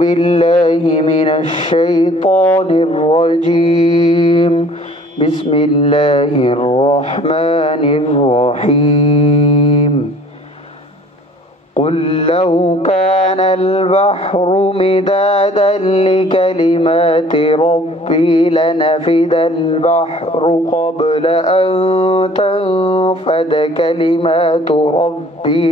بالله من الشيطان الرجيم بسم الله الرحمن الرحيم قل لو كان البحر مدادا لكلمات ربي لنفد البحر قبل أن تنفد كلمات ربي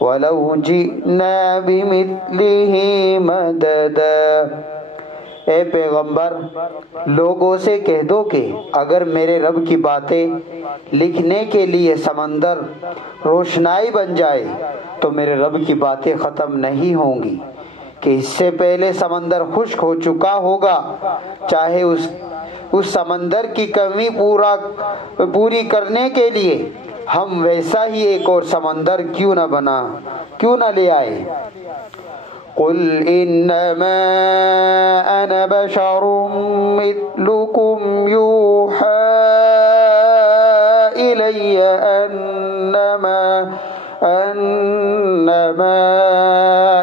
ولو جئنا بمثله مددا۔ اے پیغمبر، لوگوں سے کہہ دو کہ اگر میرے رب کی باتیں لکھنے کے لیے سمندر روشنائی بن جائے تو میرے رب کی باتیں ختم نہیں ہوں گی کہ اس سے پہلے سمندر خشک ہو چکا ہوگا، چاہے اس سمندر کی کمی پوری کرنے کے لیے ہم ویسا ہی ایک اور سمندر کیوں نہ لے آئے۔ قل انما انا بشر مثلكم يوحى الي انما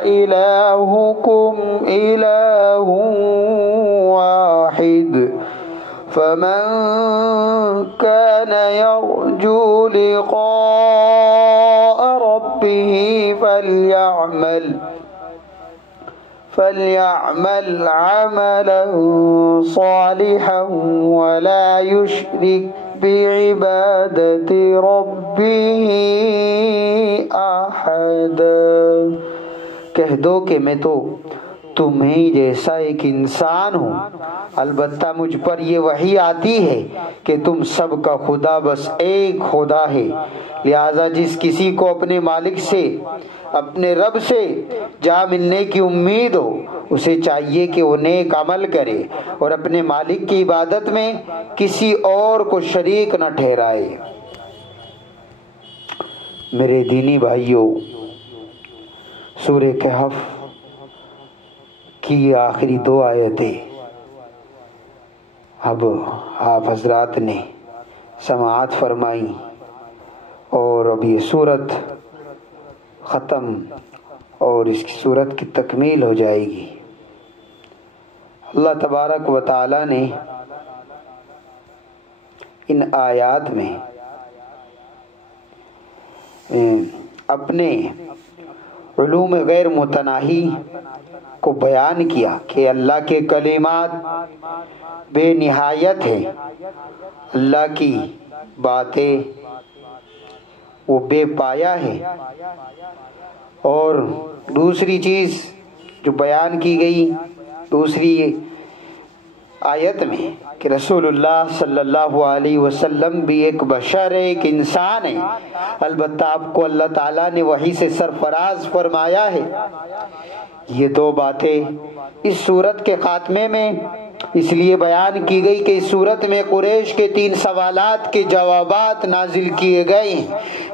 الهكم اله واحد فمن كان يرجو لقاء ربه فليعمل عملا صالحا ولا يشرك بعبادة ربه أحدا۔ کہہ دو کہ میں تو تمہیں جیسا ایک انسان ہوں، البتہ مجھ پر یہ وحی آتی ہے کہ تم سب کا خدا بس ایک خدا ہے، لہذا جس کسی کو اپنے مالک سے، اپنے رب سے جا ملنے کی امید ہو، اسے چاہیے کہ وہ نیک عمل کرے اور اپنے مالک کی عبادت میں کسی اور کو شریک نہ ٹھہرائے۔ میرے دینی بھائیوں، سورہ کہف کی آخری 2 آیتیں اب آپ حضرات نے سماعت فرمائی اور اب یہ سورت ختم اور اس کی سورت کی تکمیل ہو جائے گی۔ اللہ تبارک و تعالی نے ان آیات میں اپنے علوم غیر متناہی کو بیان کیا کہ اللہ کے کلمات بے نہایت ہیں، اللہ کی باتیں وہ بے پایا ہے۔ اور دوسری چیز جو بیان کی گئی دوسری آیت میں کہ رسول اللہ صلی اللہ علیہ وسلم بھی ایک بشر ہے، ایک انسان ہے، البتہ آپ کو اللہ تعالیٰ نے وحی سے سرفراز فرمایا ہے۔ یہ 2 باتیں اس سورت کے خاتمے میں اس لیے بیان کی گئی کہ اس صورت میں قریش کے 3 سوالات کے جوابات نازل کیے گئے ہیں۔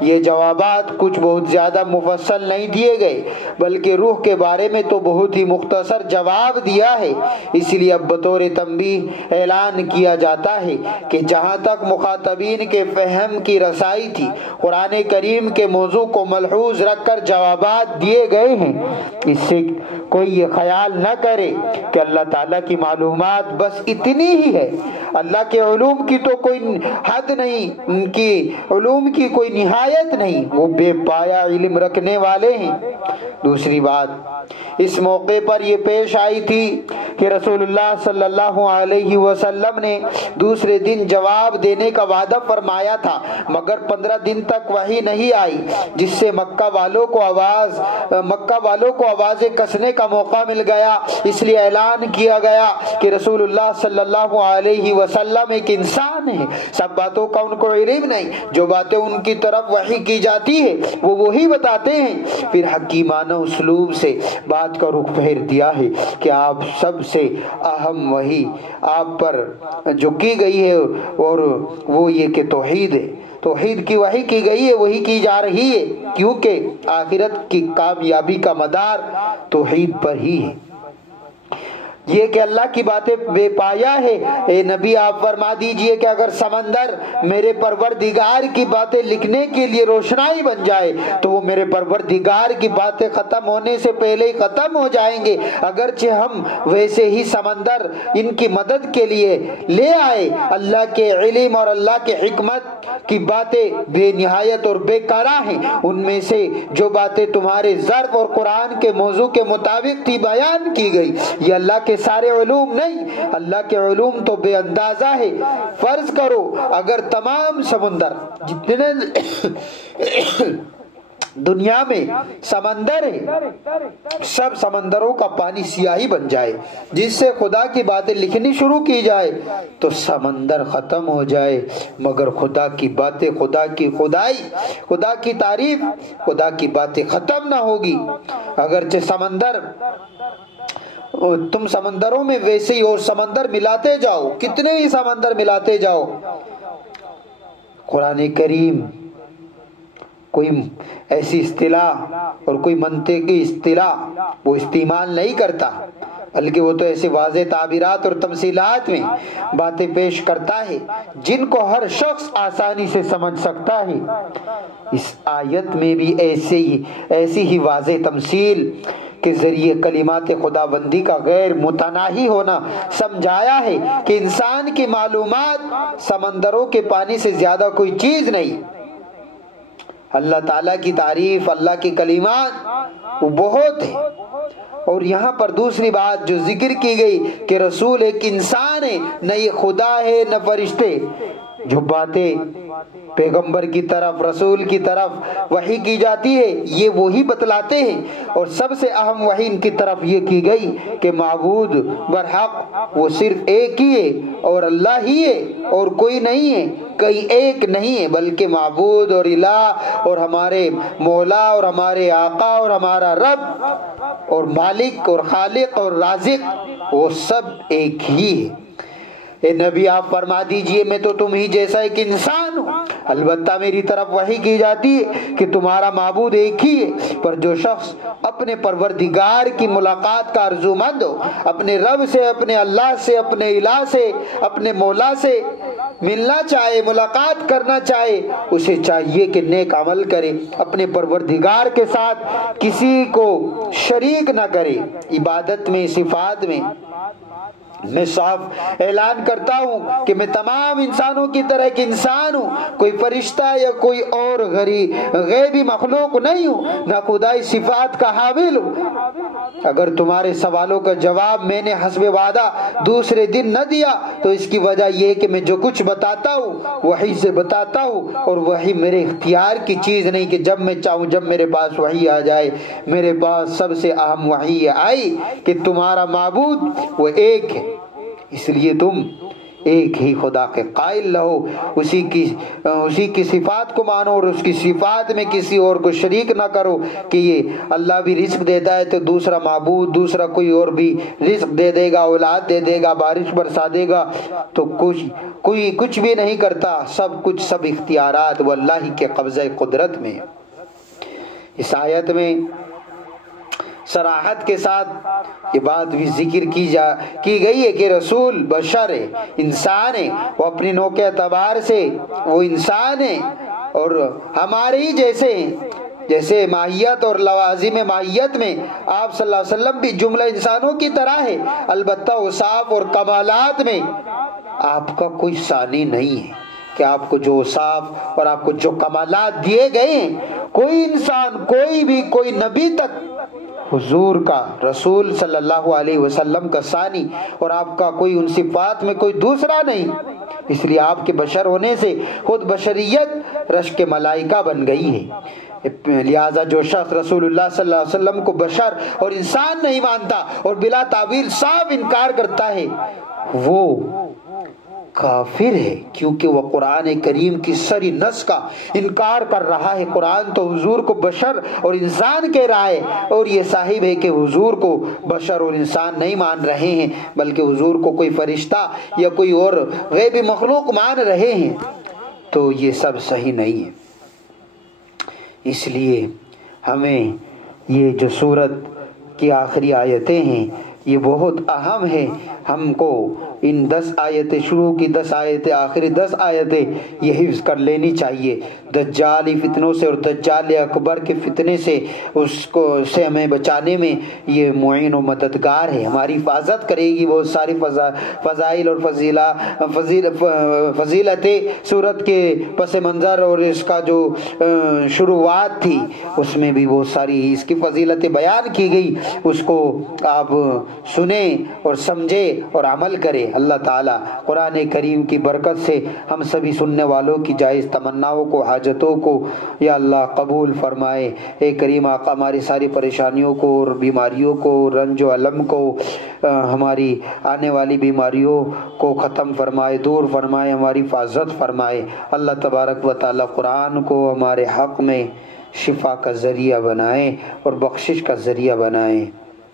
یہ جوابات کچھ بہت زیادہ مفصل نہیں دیے گئے، بلکہ روح کے بارے میں تو بہت ہی مختصر جواب دیا ہے۔ اس لیے اب بطور تنبیہ اعلان کیا جاتا ہے کہ جہاں تک مخاطبین کے فہم کی رسائی تھی، قرآن کریم کے موضوع کو ملحوظ رکھ کر جوابات دیے گئے ہیں۔ اس سے کوئی یہ خیال نہ کرے کہ اللہ تعالیٰ کی معلومات بس اتنی ہی ہے، اللہ کے علوم کی تو کوئی حد نہیں، ان کی علوم کی کوئی نہایت نہیں، وہ بے پایا علم رکھنے والے ہیں۔ دوسری بات، اس موقع پر یہ پیش آئی تھی کہ رسول اللہ صلی اللہ علیہ وسلم نے دوسرے دن جواب دینے کا وعدہ فرمایا تھا، مگر 15 دن تک وحی نہیں آئی، جس سے مکہ والوں کو آوازیں کسنے کا موقع مل گیا۔ اس لیے اعلان کیا گیا کہ رسول اللہ صلی اللہ علیہ وسلم ایک انسان ہے، سب باتوں کا ان کو علم نہیں، جو باتیں ان کی طرف وحی کی جاتی ہے وہ وہی بتاتے ہیں۔ پھر حکیمانہ اسلوب سے بات کا رخ پھیر دیا ہے کہ آپ سب سے اہم وحی آپ پر جو کی گئی ہے اور وہ یہ کہ توحید ہے، توحید کی وحی کی گئی ہے، وہی کی جا رہی ہے، کیونکہ آخرت کی کامیابی کا مدار توحید پر ہی ہے۔ یہ کہ اللہ کی باتیں بے پایا ہے۔ اے نبی آپ فرما دیجئے کہ اگر سمندر میرے پروردگار کی باتیں لکھنے کے لیے روشنائی بن جائے تو وہ میرے پروردگار کی باتیں ختم ہونے سے پہلے ہی ختم ہو جائیں گے، اگرچہ ہم ویسے ہی سمندر ان کی مدد کے لیے لے آئے۔ اللہ کے علم اور اللہ کے حکمت کی باتیں بے نہایت اور بے کرا ہیں، ان میں سے جو باتیں تمہارے ظرف اور قرآن کے موضوع کے مطابق تھی بیان کی گئی۔ یہ اللہ کے سارے علوم نہیں، اللہ کے علوم تو بے اندازہ ہے۔ فرض کرو اگر تمام سمندر جتنے دنیا میں سمندر ہے، سب سمندروں کا پانی سیاہی بن جائے جس سے خدا کی باتیں لکھنی شروع کی جائے تو سمندر ختم ہو جائے، مگر خدا کی باتیں، خدا کی خدائی، خدا کی تعریف، خدا کی باتیں ختم نہ ہوگی۔ اگرچہ سمندر، تم سمندروں میں ویسے ہی اور سمندر ملاتے جاؤ، کتنے ہی سمندر ملاتے جاؤ۔ قرآن کریم کوئی ایسی اصطلاح اور کوئی منطقی اصطلاح وہ استعمال نہیں کرتا، بلکہ وہ تو ایسے واضح تعبیرات اور تمثیلات میں باتیں پیش کرتا ہے جن کو ہر شخص آسانی سے سمجھ سکتا ہے۔ اس آیت میں بھی ایسی ہی واضح تمثیل کے ذریعے کلمات خدا بندی کا غیر متناہی ہونا سمجھایا ہے کہ انسان کی معلومات سمندروں کے پانی سے زیادہ کوئی چیز نہیں۔ اللہ تعالیٰ کی تعریف، اللہ کی کلمات وہ بہت ہے۔ اور یہاں پر دوسری بات جو ذکر کی گئی کہ رسول ایک انسان ہے، نہ یہ خدا ہے نہ فرشتے۔ جو باتیں پیغمبر کی طرف، رسول کی طرف وحی کی جاتی ہے یہ وہی بتلاتے ہیں، اور سب سے اہم وحی ان کی طرف یہ کی گئی کہ معبود برحق وہ صرف ایک ہی ہے اور اللہ ہی ہے اور کوئی نہیں ہے، کوئی ایک نہیں ہے، بلکہ معبود اور الہ اور ہمارے مولا اور ہمارے آقا اور ہمارا رب اور مالک اور خالق اور رازق وہ سب ایک ہی ہے۔ اے نبی آپ فرما دیجئے میں تو تم ہی جیسا ایک انسان ہوں، البتہ میری طرف وحی کی جاتی ہے کہ تمہارا معبود ایک ہی ہے۔ پر جو شخص اپنے پروردگار کی ملاقات کا آرزومند ہو، اپنے رب سے، اپنے اللہ سے، اپنے الہ سے، اپنے مولا سے ملنا چاہے، ملاقات کرنا چاہے، اسے چاہیے کہ نیک عمل کرے، اپنے پروردگار کے ساتھ کسی کو شریک نہ کرے عبادت میں، صفات میں۔ میں صاف اعلان کرتا ہوں کہ میں تمام انسانوں کی طرح ایک انسان ہوں، کوئی فرشتہ یا کوئی اور غیبی مخلوق نہیں ہوں، نہ خدائی صفات کا حامل ہوں۔ اگر تمہارے سوالوں کا جواب میں نے حسب وعدہ دوسرے دن نہ دیا تو اس کی وجہ یہ ہے کہ میں جو کچھ بتاتا ہوں وحی سے بتاتا ہوں، اور وحی میرے اختیار کی چیز نہیں کہ جب میں چاہوں جب میرے پاس وحی آ جائے۔ میرے پاس سب سے اہم وحی آئی کہ تمہارا معبود وہ ایک ہے، اس لیے تم ایک ہی خدا کے قائل رہو، اسی کی صفات کو مانو اور اس کی صفات میں کسی اور کو شریک نہ کرو کہ یہ اللہ بھی رزق دیتا ہے تو دوسرا معبود، دوسرا کوئی اور بھی رزق دے دے گا، اولاد دے دے گا، بارش برسا دے گا، تو کوئی کچھ بھی نہیں کرتا، سب کچھ، سب اختیارات وہ اللہ ہی کے قبضہ قدرت میں۔ اس آیت میں صراحت کے ساتھ یہ بات بھی ذکر کی گئی ہے کہ رسول بشر ہے، انسان ہے، وہ اپنی نوع کے اعتبار سے وہ انسان ہے اور ہمارے ہی جیسے ہیں، جیسے ماہیت اور لوازم ماہیت میں آپ صلی اللہ علیہ وسلم بھی جملہ انسانوں کی طرح ہے، البتہ اوصاف اور کمالات میں آپ کا کوئی ثانی نہیں ہے کہ آپ کو جو اوصاف اور آپ کو جو کمالات دیے گئے ہیں، کوئی انسان، کوئی بھی، کوئی نبی تک حضور کا، رسول صلی اللہ علیہ وسلم کا ثانی اور آپ کا کوئی ان صفات میں کوئی دوسرا نہیں۔ اس لیے آپ کے بشر ہونے سے خود بشریت رشک ملائکہ بن گئی ہے۔ لہذا جو شخص رسول اللہ صلی اللہ علیہ وسلم کو بشر اور انسان نہیں مانتا اور بلا تعویل صاف انکار کرتا ہے وہ کافر ہے، کیونکہ وہ قرآن کریم کی سری نص کا انکار کر رہا ہے۔ قرآن تو حضور کو بشر اور انسان کہہ رہا ہے اور یہ صاحب ہے کہ حضور کو بشر اور انسان نہیں مان رہے ہیں بلکہ حضور کو کوئی فرشتہ یا کوئی اور غیبی مخلوق مان رہے ہیں، تو یہ سب صحیح نہیں ہے۔ اس لیے ہمیں یہ جو سورت کی آخری آیتیں ہیں یہ بہت اہم ہے. ہم کو ان 10 آیتیں شروع کی 10 آیتیں آخری 10 آیتیں یہ حفظ کر لینی چاہیے. دجالی فتنوں سے اور دجال اکبر کے فتنے سے سے ہمیں بچانے میں یہ معین و مددگار ہے. ہماری حفاظت کرے گی. بہت ساری فضائل اور فضیلتیں صورت کے پس منظر اور اس کا جو شروعات تھی اس میں بھی بہت ساری اس کی فضیلتیں بیان کی گئی. اس کو آپ سنیں اور سمجھیں اور عمل کریں. اللہ تعالیٰ قرآن کریم کی برکت سے ہم سبھی سننے والوں کی جائز تمناؤں کو حاجتوں کو یا اللہ قبول فرمائے. اے کریم آقا ہماری ساری پریشانیوں کو اور بیماریوں کو رنج و علم کو ہماری آنے والی بیماریوں کو ختم فرمائے دور فرمائے ہماری حفاظت فرمائے. اللہ تبارک و تعالیٰ قرآن کو ہمارے حق میں شفا کا ذریعہ بنائے اور بخشش کا ذریعہ بنائے.